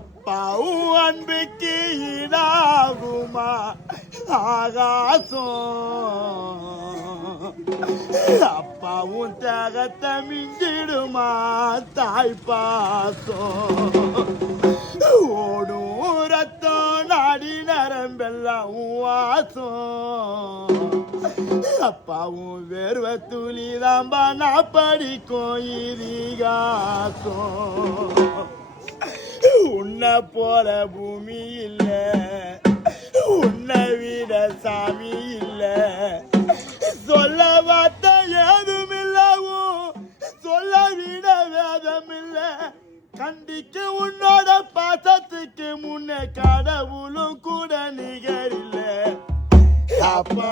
அப்பாவும் அன்புக்கு ஈடாகுமா ஆகாசம் அப்பாவும் தியாகத்தை மிஞ்சிடுமா தாய் பாசம் ஓடும் ரத்தம் நாடி நரம்பெல்லாம் வாசம் அப்பாவும் வேர்வை துளிதாம்பா நான் படிக்கும் இதிகாசம் உன்னை போல பூமி இல்ல உன்னை விட சாமி இல்ல சொல்ல வார்த்தை ஏதும் இல்லவும் சொல்ல விட வேதம் இல்ல கண்டிக்க உன்னோட பாசத்துக்கு முன்னே கடவுளும் கூட நிகரில்ல அப்பா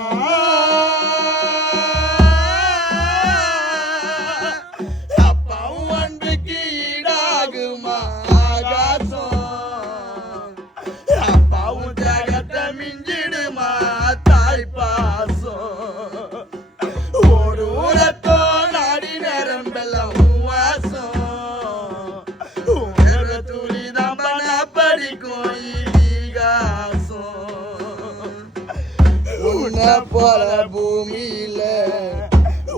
அப்பாவும் அன்புக்கு ஈடாகுமா ஆகாசம் அப்பாவும் தியாகத்தை மிஞ்சிடுமா தாய் பாசம் ஓடு ஊரத்தோ நாடி நரம்பெல்லாம் வாசம் உணர்வு துளிதான் பண்ண படிக்கும் இதிகாசம் உன்னை போல பூமி இல்ல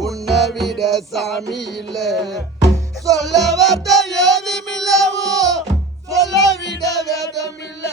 உன்னை விட சாமி இல்ல சொல்ல வார்த்தை ஏதும் இல்லவோ சொல்ல விட வேதம் இல்ல